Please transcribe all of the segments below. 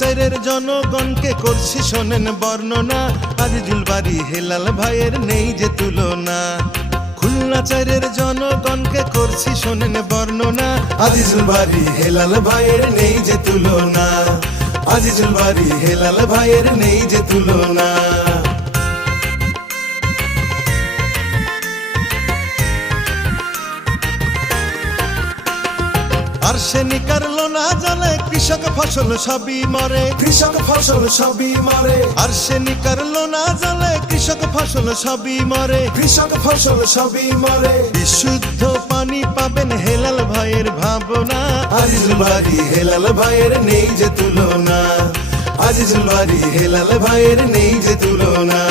চাইরের জনগণকে করছি শোনেন বর্ণনা, আজিজুল বারী হেলাল ভাইয়ের নেই যে তুলনা। খুলনা চাইরের জনগণকে করছি শোনেন বর্ণনা, আজিজুল বারী হেলাল ভাইয়ের নেই যে তুলনা। আজিজুল বারী হেলাল ভাইয়ের নেই যে তুলনা। আর্সেনিক আর লোনা জ্বলে কৃষক ফসল সবই মরে, কৃষক ফসল সবই মরে, আর্সেনিক আর লোনা জ্বলে কৃষক ফসল সবই মরে, কৃষক ফসল সবই মরে। বিশুদ্ধ পানি পাবেন হেলাল ভাইয়ের ভাবনা, আজিজুল বারী হেলাল ভাইয়ের নেই যে তুলনা। আজিজুল বারী হেলাল ভাইয়ের নেই যে তুলনা।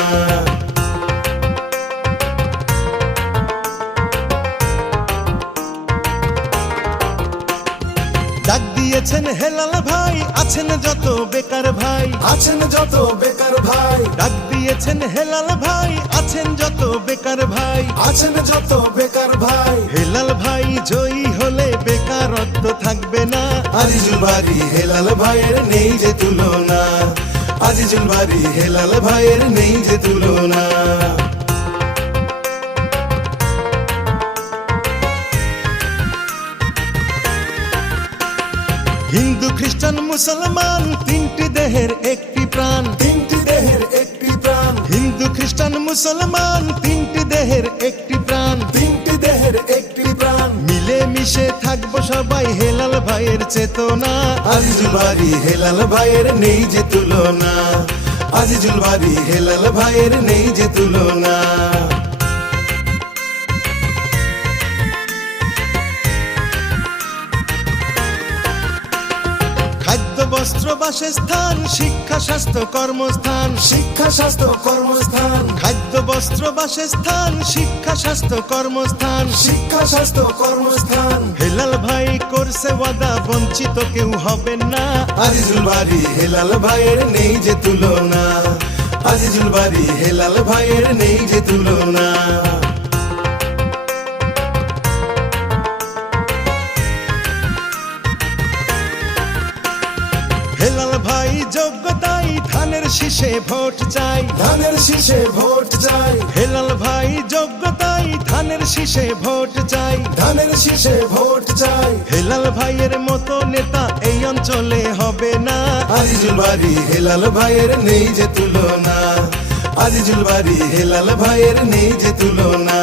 ডাক দিয়েছেন হেলাল ভাই আছেন যত বেকার ভাই, আছেন যত বেকার ভাই, ডাক দিয়েছেন হেলাল ভাই আছেন যত বেকার ভাই, আছেন যত বেকার ভাই। হেলাল ভাই জয়ী হলে বেকারত্ব থাকবে না, আজিজুল বারী হেলাল ভাইয়ের নেই যে তুলনা। আজিজুল বারী হেলাল ভাইয়ের নেই যে তুলনা। হিন্দু খ্রিস্টান মুসলমান তিনটি দেহের একটি প্রাণ, তিনটি দেহের একটি প্রাণ, হিন্দু খ্রিস্টান মুসলমান তিনটি দেহের একটি প্রাণ, তিনটি দেহের একটি প্রাণ। মিলে মিশে থাকবো সবাই হেলাল ভাইয়ের চেতনা, আজিজুল বারী হেলাল ভাইয়ের নেই যে তুলনা। আজিজুল বারী হেলাল ভাইয়ের নেই যে তুলনা। খাদ্য বস্ত্র বাসস্থান শিক্ষা স্বাস্থ্য কর্মস্থান, শিক্ষা স্বাস্থ্য কর্মস্থান, খাদ্য বস্ত্র বাসস্থান শিক্ষা স্বাস্থ্য কর্মস্থান, শিক্ষা স্বাস্থ্য কর্মস্থান। হেলাল ভাই করছে ওয়াদা বঞ্চিত কেউ হবেন না, আজিজুল বারী হেলাল ভাইয়ের নেই যে তুলনা। আজিজুল বারী হেলাল ভাইয়ের নেই যে তুলনা। হেলাল ভাই যোগ্যতাই ধানের শীষে ভোট চাই, ধানের শীষে ভোট চাই, হেলাল ভাই যোগ্যতাই ধানের শীষে ভোট চাই, ধানের শীষে ভোট চাই। হেলাল ভাইয়ের মতো নেতা এই অঞ্চলে হবে না, আজিজুল বারী হেলাল ভাইয়ের নেই যে তুলনা। আজিজুল বারী হেলাল ভাইয়ের নেই যে তুলনা।